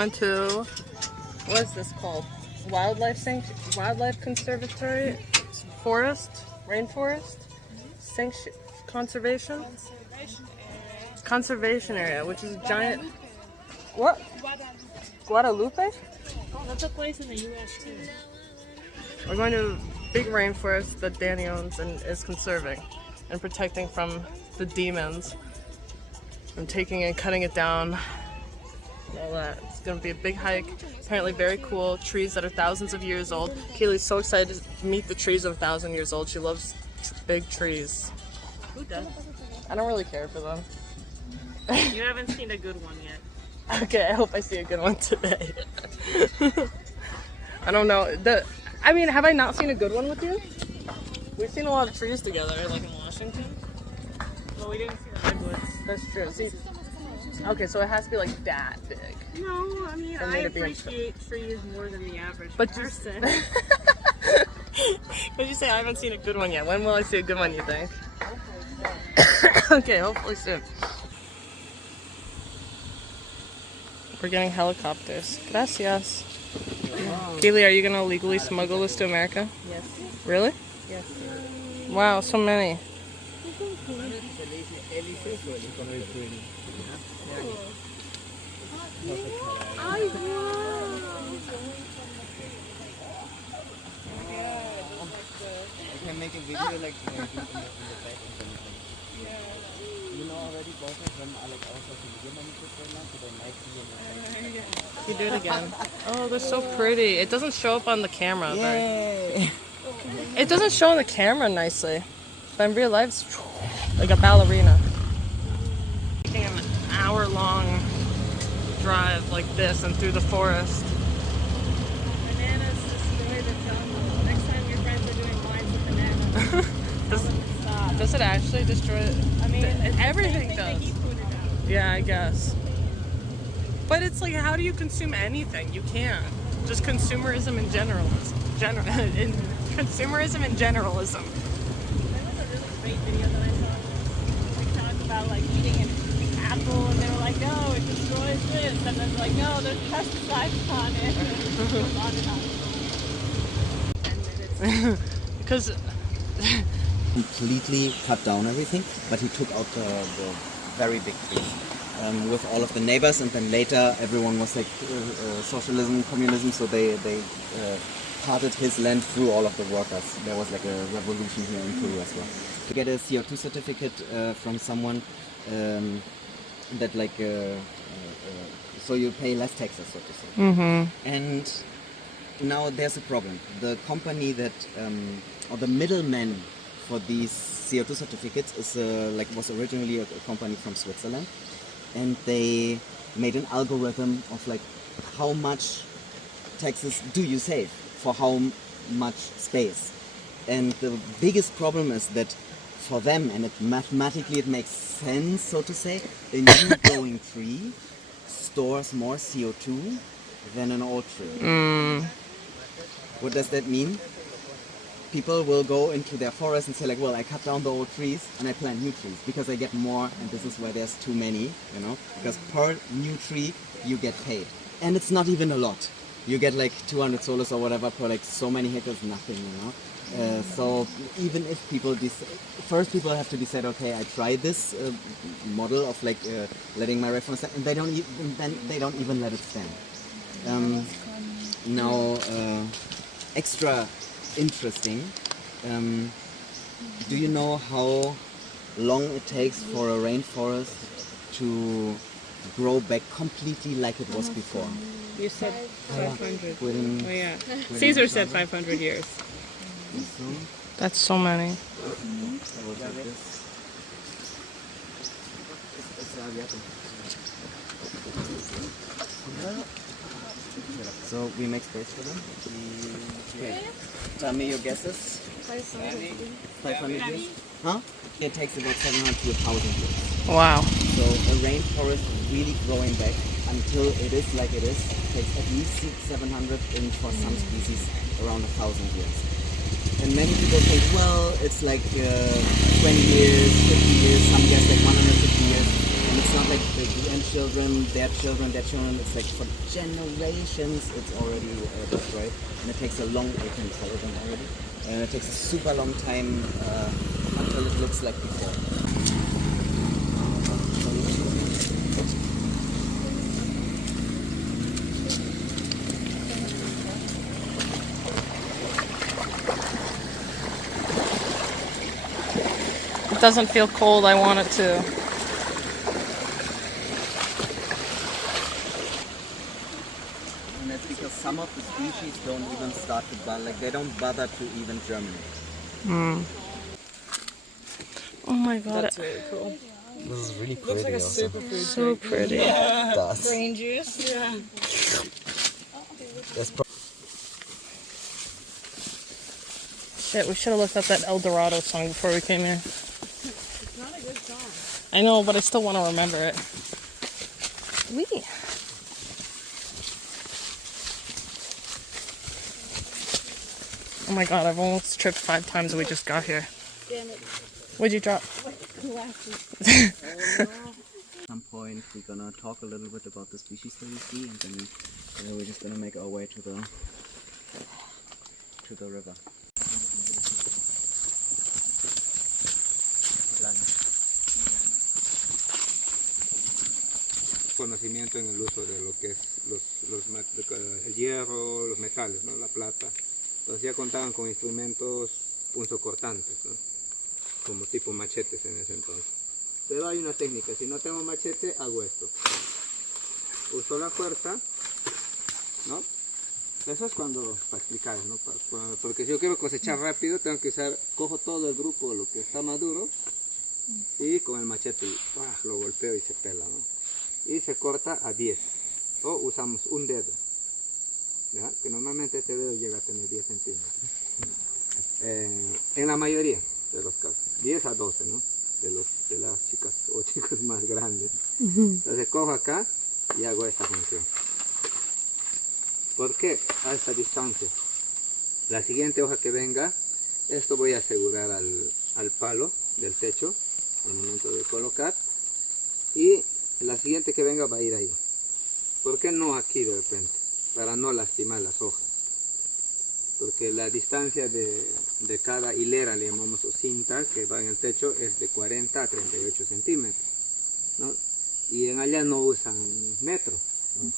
On to, what is this called? Wildlife Conservatory? Forest? Rainforest? Conservation area, which is giant. What? Guadalupe? Oh, that's a place in the U.S. too. We're going to a big rainforest that Danny owns and is conserving and protecting from the demons. And taking and cutting it down. All that. It's going to be a big hike. Apparently very cool. Trees that are thousands of years old. Kaylee's so excited to meet the trees of 1,000 years old. She loves big trees. Who does? I don't really care for them. You haven't seen a good one yet. Okay, I hope I see a good one today. I don't know. I mean, have I not seen a good one with you? We've seen a lot of trees together, like in Washington. Well, we didn't see the redwoods. That's true. See, okay, so it has to be like that big. No, I mean, I appreciate trees more than the average person. But you say I haven't seen a good one yet. When will I see a good one, you think? Okay, hopefully soon. We're getting helicopters. Gracias. Keely, are you going to legally smuggle this to America? Yes. Really? Yes. Wow, so many. I can make a video like in the back you know already both of them are like also from right now, so they might be You do it again. Oh, they're so pretty. It doesn't show up on the camera. Yay! It doesn't show on the camera nicely. But in real life, it's like a ballerina. Taking an hour-long drive like this and through the forest. Bananas destroy the jungle. Next time your friends are doing wines with bananas. Does it actually destroy it? I mean, everything does. Eat food around. Yeah, I guess. But it's like, how do you consume anything? You can't. Just consumerism and generalism. Consumerism and generalism. There was a really great video that I saw. They talked about like eating an apple, and they were like, no, it destroys this, and then like, no, there's pesticides on it. And it goes on and on. 10 minutes. Because completely cut down everything, but he took out the very big trees with all of the neighbors, and then later everyone was like socialism, communism, so they parted his land through all of the workers. There was like a revolution here in Peru as well. To get a CO2 certificate from someone that like so you pay less taxes, so to say. Mm-hmm. And now there's a problem. The company that or the middleman for these CO2 certificates is was originally a company from Switzerland, and they made an algorithm of like how much taxes do you save for how much space. And the biggest problem is that for them, and mathematically it makes sense, so to say, a new growing tree stores more CO2 than an old tree. What does that mean? People will go into their forest and say like, well, I cut down the old trees and I plant new trees because I get more, and this is where there's too many, you know, because per new tree you get paid. And it's not even a lot. You get like 200 soles or whatever per like so many hectares, nothing, you know. So even if people first people have to decide, okay, I try this model of like letting my rainforest stand, and they don't even let it stand. Now, extra interesting. Do you know how long it takes for a rainforest to grow back completely like it was before? You said 500. Within, Oh yeah. within Caesar said 500 years. That's so many. So we make space for them. Okay. Tell me your guesses. 500 years? Huh? It takes about 700 to 1,000 years. Wow. So a rainforest really growing back until it is like it is takes at least 600-700, and for some species around 1,000 years. And many people think, well, it's like 20 years, 50 years, some guess like 150 years, and it's it's not like the UN children, their children, their children. It's like for generations it's already destroyed. And it takes a long, you can tell them already. And it takes a super long time until it looks like before. It doesn't feel cold, I want it to. And it's because some of the species don't even start to bud, like they don't bother to even germinate. Oh my god, That's really cool. This is really pretty. Looks like a superfood. so pretty. It does. Green juice. Yeah. There's Shit, we should have looked up that El Dorado song before we came here. It's not a good song. I know, but I still want to remember it. Wee. Oh my god, I've almost tripped 5 times and we just got here. Damn it. What'd you drop? At some point we're gonna talk a little bit about the species that we see, and then we're just gonna make our way to the river. Conocimiento en el uso de lo que es el hierro, los metales, ¿no? La plata. Entonces ya contaban con instrumentos punzocortantes, ¿no? Como tipo machetes en ese entonces. Pero hay una técnica, si no tengo machete, hago esto. Uso la fuerza, ¿no? Eso es cuando, para explicar, ¿no? Porque si yo quiero cosechar rápido, tengo que cojo todo el grupo, lo que está maduro, y con el machete lo golpeo y se pela, ¿no? Y se corta a 10, o usamos un dedo, ¿ya? Que normalmente este dedo llega a tener 10 centímetros. En la mayoría de los casos, 10 a 12, ¿no? De las chicas o chicos más grandes. Entonces cojo acá y hago esta función. ¿Por qué a esta distancia? La siguiente hoja que venga, esto voy a asegurar al palo del techo al momento de colocar, y la siguiente que venga va a ir ahí. ¿Por qué no aquí de repente? Para no lastimar las hojas. Porque la distancia de cada hilera, le llamamos, o cinta, que va en el techo, es de 40 a 38 centímetros, ¿no? Y en allá no usan metro, ¿no?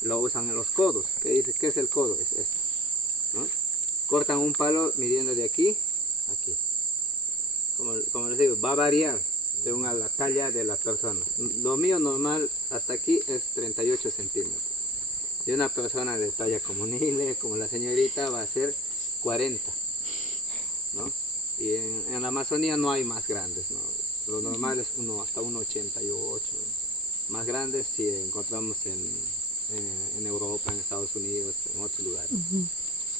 Lo usan en los codos. ¿Qué es el codo? Es esto, ¿no? Cortan un palo midiendo de aquí a aquí. Como les digo, va a variar según la talla de la persona. Lo mío normal hasta aquí es 38 centímetros. Y una persona de talla como Nile, como la señorita, va a ser 40, ¿no? Y en la Amazonía no hay más grandes, ¿no? Lo normal es hasta 1,88. Más grandes si encontramos en Europa, en Estados Unidos, en otros lugares.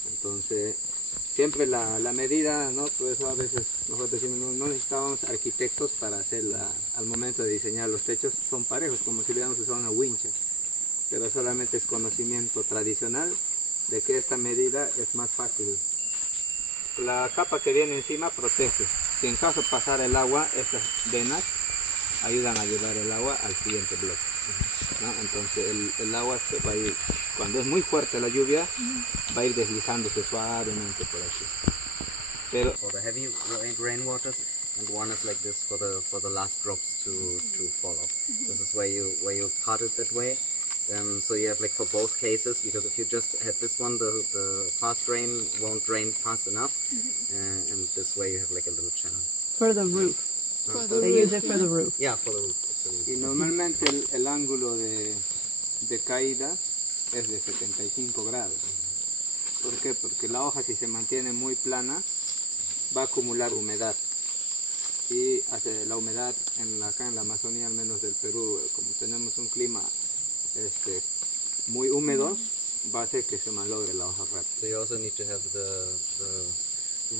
Entonces, siempre la medida, ¿no? Por eso a veces nosotros decimos, no necesitábamos arquitectos para hacerla. Al momento de diseñar los techos son parejos, como si hubiéramos usado una wincha. Pero solamente es conocimiento tradicional de que esta medida es más fácil. La capa que viene encima protege. Si en caso pasara el agua, estas venas ayudan a llevar el agua al siguiente bloque, ¿no? Entonces el agua se va a ir, cuando es muy fuerte la lluvia, va a ir deslizándose suavemente por aquí. Pero For the heavy rainwaters, and one is like this for the last drops to fall off. This is where you cut it that way. So you have like for both cases, because if you just had this one, the fast rain won't drain fast enough, and this way you have like a little channel. For the roof. They use it for the roof. Yeah, for the roof. y normalmente el ángulo de caída es de 75 grados. ¿Por qué? Porque la hoja, si se mantiene muy plana, va a acumular humedad. Y la humedad acá en la Amazonía, al menos del Perú, como tenemos un clima muy húmedo, va a hacer que se malogre la hoja rápido. So you also need to have the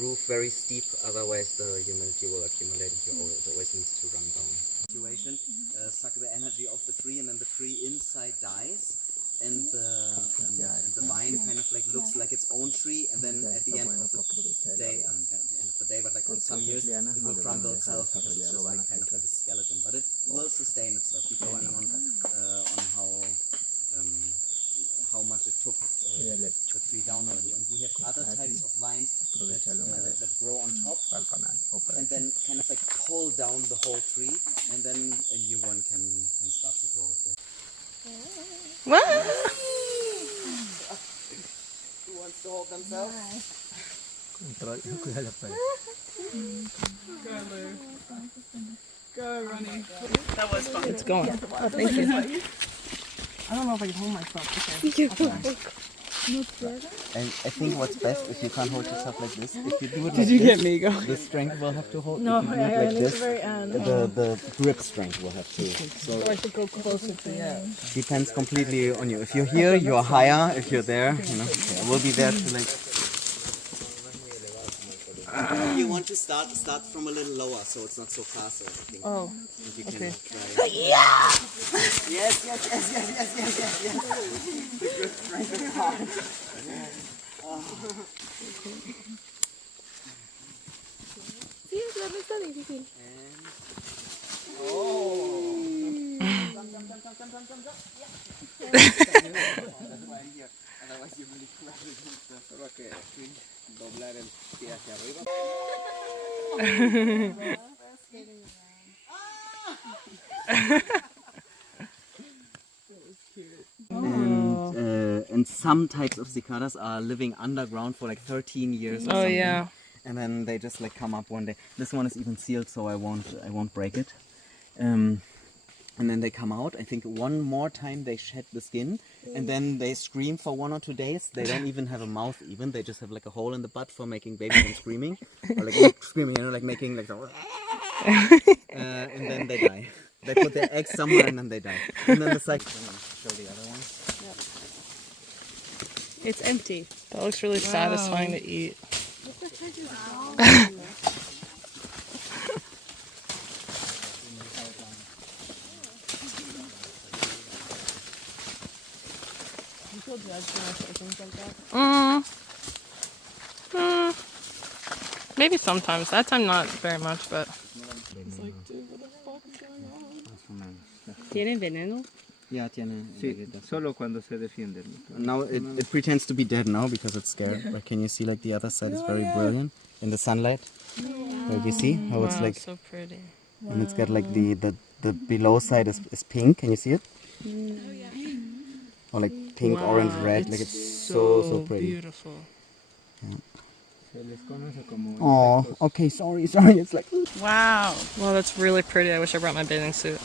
roof very steep, otherwise the humidity will accumulate and it always needs to run down. Situation, suck the energy of the tree, and then the tree inside dies, and the vine kind of like looks like its own tree, and then at the end of the day, but like in some years it will crumble itself because it's just like kind of like a skeleton. But it will sustain itself depending on how much it took the tree down already. And we have other types of vines that grow on top and then kind of like pull down the whole tree, and then a new one can start to grow with it. What? Who wants to hold themselves? Go, Ronnie. That was fun. It's going. Oh, thank you. I don't know if I can hold myself. Okay. And I think what's best, if you can't hold yourself like this, if you do it like Did you this, get me going? the strength will have to hold. No, if you do it I like need this, the very end. the grip strength will have to. So I should go closer to you. depends completely on you. If you're here, you're higher. If you're there, you know, we'll be there to like. If you want to start from a little lower, so it's not so fast. I think. Oh, You can okay. try. Yes. The grip strength is hard. Sí, la no está difícil. Solo que doblar el pie hacia arriba. And some types of cicadas are living underground for like 13 years or Oh something. yeah. And then they just like come up one day. This one is even sealed, so I won't break it. And then they come out. I think one more time they shed the skin, and then they scream for 1 or 2 days. They don't even have a mouth even. They just have like a hole in the butt for making babies and screaming, or like not screaming, you know, like making like. And then they die. They put their eggs somewhere and then they die. And then the cycle. Show the other one. It's empty. That looks really satisfying to eat. Maybe sometimes. That time not very much, but ¿Tiene veneno? Yeah, tiene. Sí, solo cuando se defiende. Now it pretends to be dead now because it's scared. But can you see like the other side is very brilliant in the sunlight? Like you see how it's wow, like, so pretty. and it's got like the below side is pink. Can you see it? Or like pink, Wow, orange, red. Like it's so pretty. Beautiful. Se les conoce como. Oh, okay. Sorry. It's like. Wow. Well, that's really pretty. I wish I brought my bathing suit.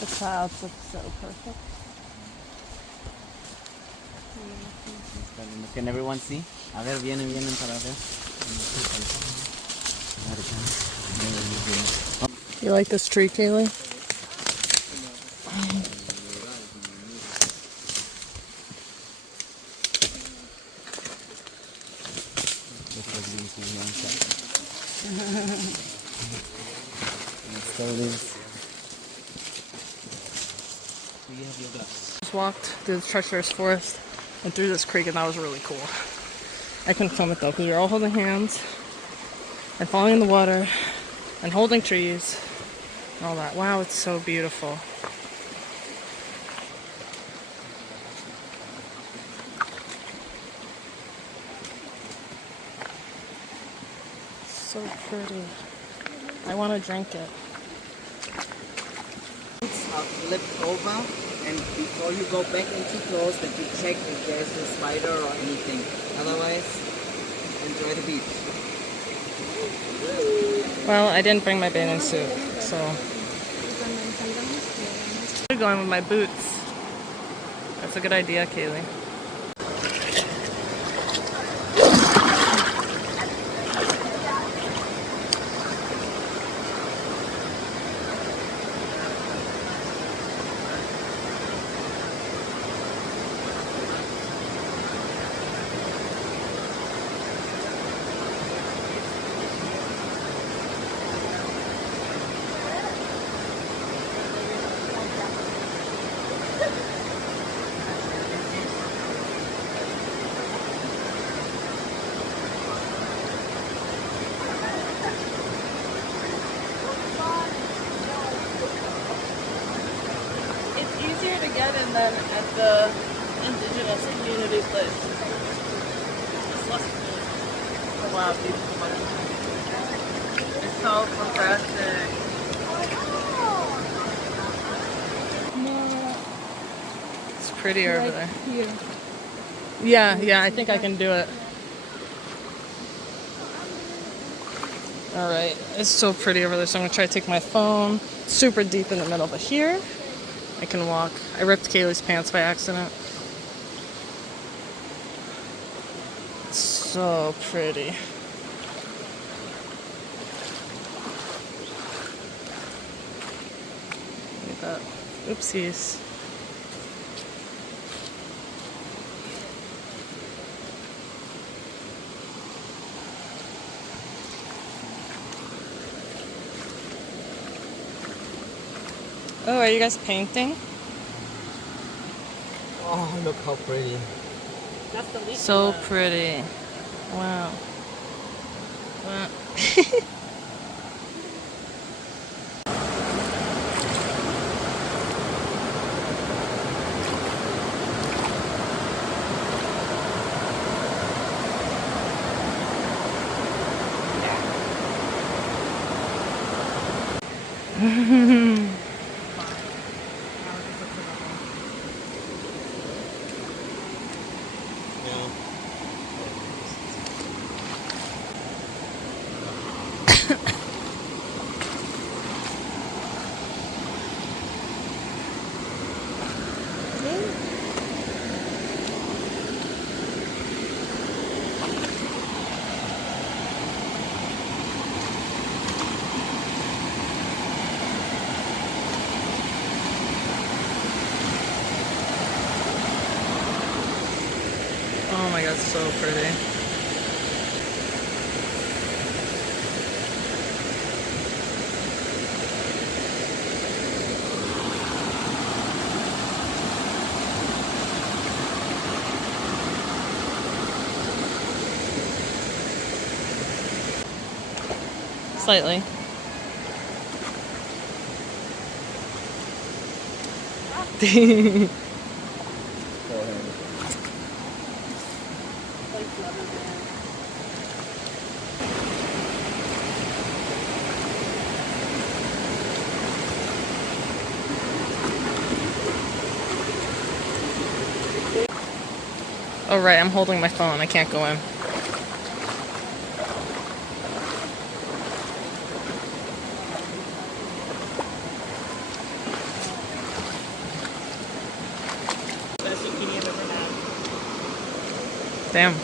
The clouds look so perfect. Can everyone see? A ver, vienen para ver. You like this tree, Kaylee? Just walked through the treacherous forest and through this creek, and that was really cool. I couldn't film it though because we were all holding hands and falling in the water and holding trees and all that. Wow, it's so beautiful. So pretty. I want to drink it. Are flipped over, and before you go back into clothes, that you check if there's a spider or anything. Otherwise, enjoy the beach. Well, I didn't bring my bathing suit, so I'm going with my boots. That's a good idea, Kaylee. and then at the indigenous community place. Wow, beautiful. It's so fantastic. It's pretty over there. Here. Yeah, I think I can do it. Alright, it's so pretty over there, so I'm gonna try to take my phone. Super deep in the middle, but here I can walk. I ripped Kaylee's pants by accident. It's so pretty. Look at that. Oopsies. Oh, are you guys painting? Oh, look how pretty. That's the least. So pretty. Wow. Wow. Oh my god, so pretty. Slightly. Oh right, I'm holding my phone. I can't go in. Best zucchini I've ever had. Damn.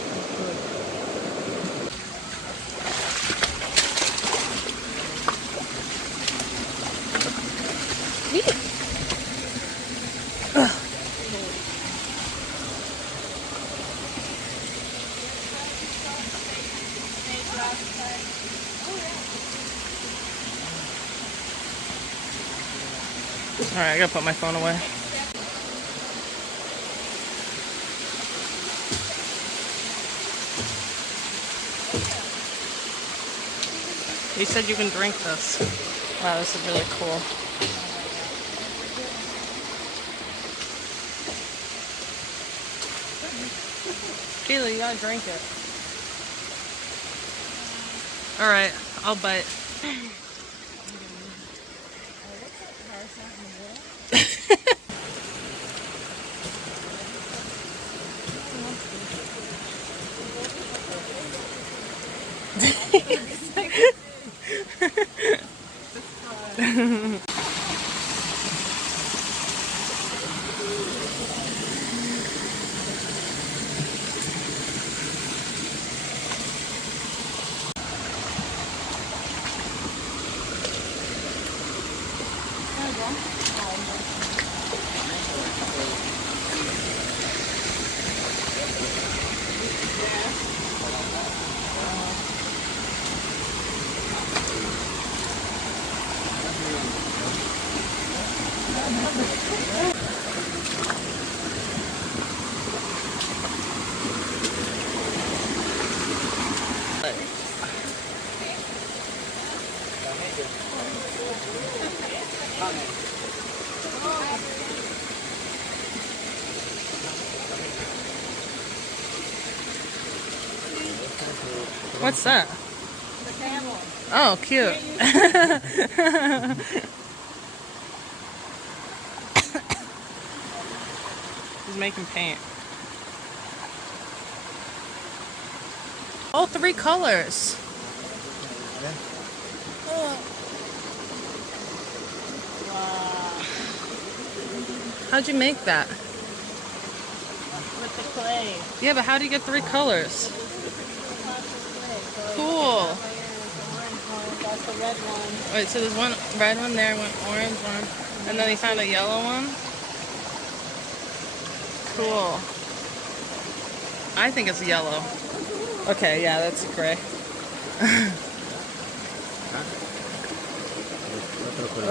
Alright, I gotta put my phone away. He said you can drink this. Wow, this is really cool. Kaylee, you gotta drink it. Alright, I'll bite. What's that? The camel. Oh, cute. He's making paint. Oh, 3 colors. How'd you make that? With the clay. Yeah, but how do you get 3 colors? Cool. Orange one, that's the red one. Wait, so there's one red one there, one orange one, and then he found a yellow one? Cool. I think it's yellow. Okay, yeah, that's gray.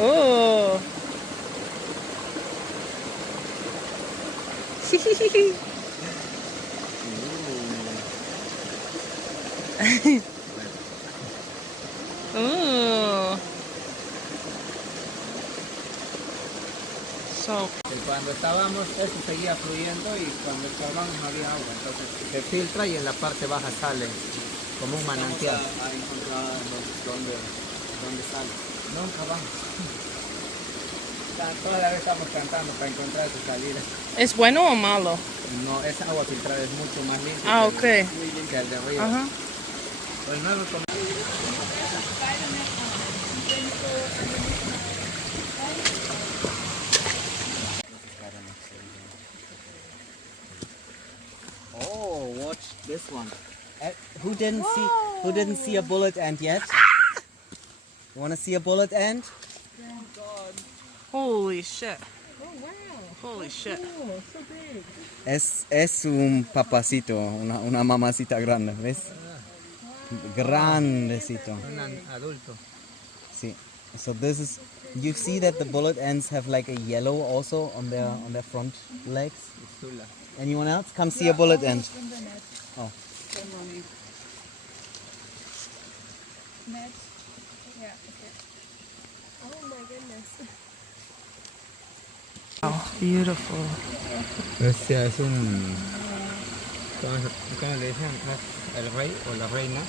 Oh. Ooh. So Cuando estábamos, eso seguía fluyendo y cuando estábamos no había agua. Entonces se filtra y en la parte baja sale como un manantial. A encontrar dónde sale. Nunca vamos. Toda la vez estamos cantando para encontrar su salida. ¿es bueno o malo? No, esa agua filtrada es mucho más limpia Ah, ok. que el de arriba. Ajá. Pues no es como... Oh, watch this one. Who didn't see a bullet ant yet? You want to see a bullet ant? Holy shit. Holy shit. Es un papacito, una mamacita grande, ¿ves? Grandecito. Un adulto. See, so this is. You see that the bullet ants have like a yellow also on their front legs. Chula. Anyone else? Come see a bullet ant. Oh. Net. Yeah, okay. Oh my goodness. Oh, beautiful. Es un... ¿Cómo le dicen? El rey o la reina.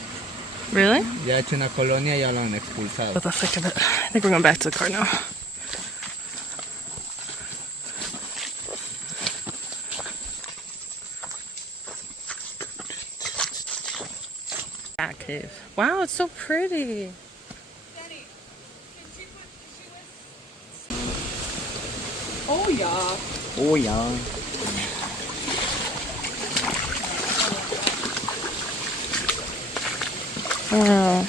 Really? Ya ha hecho una colonia y ya lo han expulsado. What the thick of it? I think we're going back to the car now. Bat cave. Wow, it's so pretty. Oh yeah. Oh yeah. Oh.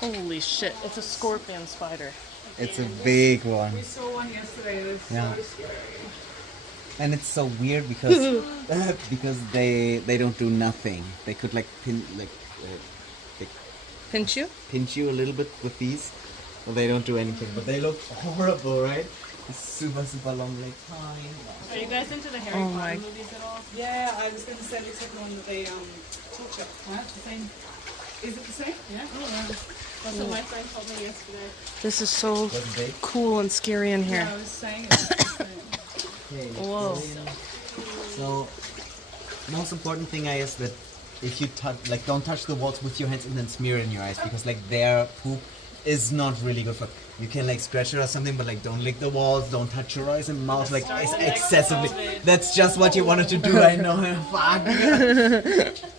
Holy shit, it's a scorpion spider. It's a big one. We saw one yesterday. It was Yeah. so scary. And it's so weird because because they don't do nothing. They could like Pinch you? pinch you a little bit with these, but they don't do anything. But they look horrible, right? It's super long legs. Tiny. Are you guys into the Harry Oh Potter my- movies at all? Yeah, I was going to say it looks like the one that they torture. Huh? The same. Is it the same? Yeah. Oh wow. That's what my friend told me yesterday. This is so That's big. cool and scary in here. Yeah, I was saying it's the same. Okay. Whoa. So, most important thing is that if you touch, like, don't touch the walls with your hands and then smear it in your eyes, because like their poop is not really good for. You can like scratch it or something, but like don't lick the walls, don't touch your eyes and mouth like it's excessively. That's just what you wanted to do, I know. Fuck.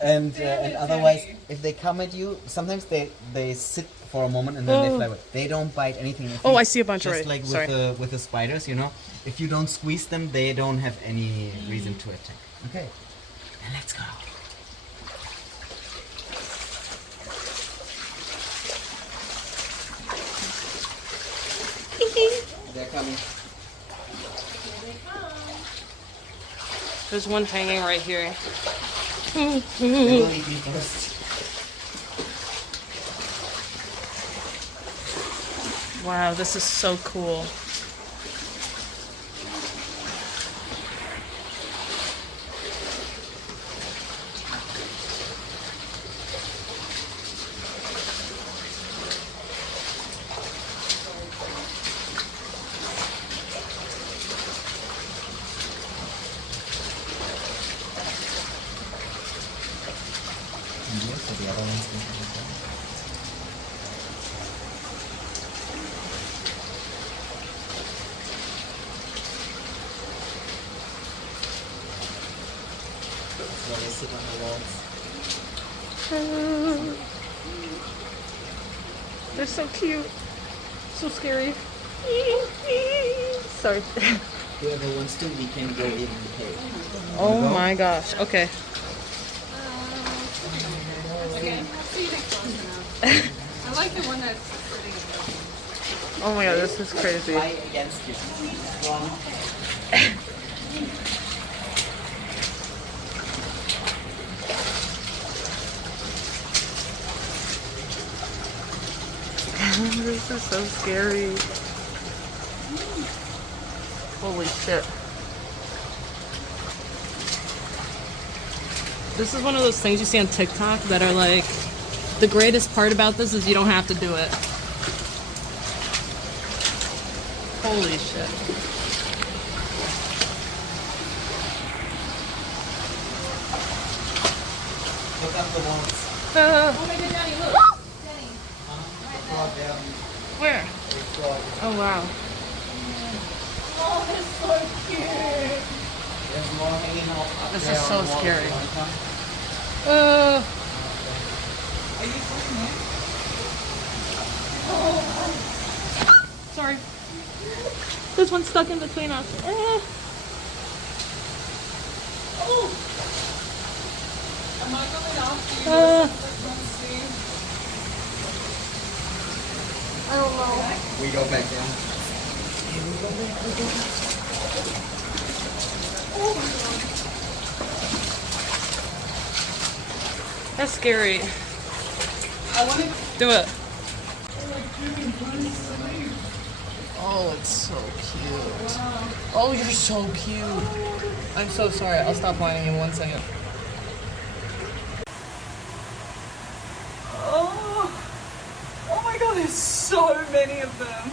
And otherwise, if they come at you, sometimes they sit for a moment and then they fly away. They don't bite anything. If Oh, you- I see a bunch just already. like with Sorry. with the spiders, you know, if you don't squeeze them, they don't have any reason to attack. Okay. And let's go. They're coming. There's one hanging right here. They will eat me first. Wow, this is so cool. So the other one's going to be done. So they sit on the logs. They're so cute. So scary. Sorry. Whoever wants to, we can go in and pay. Oh my gosh. Okay. Okay. I like the one that's sitting. Oh my god, this is crazy. Fight against you. Strong. This is so scary. Holy shit. This is one of those things you see on TikTok that are like, the greatest part about this is you don't have to do it. Holy shit. Look up the walls. Oh my god, Daddy, look! Daddy. Where? Oh wow. Oh, it's so cute. There's more hanging out up This there is on so the wall. scary. Are you talking there? Sorry. This one's stuck in between us. Oh! Am I going after you? I don't know. We go back down. That's scary. I want to Do it. Oh, it's so cute. Oh, you're so cute. I'm so sorry. I'll stop whining in 1 second. Oh my god, there's so many of them.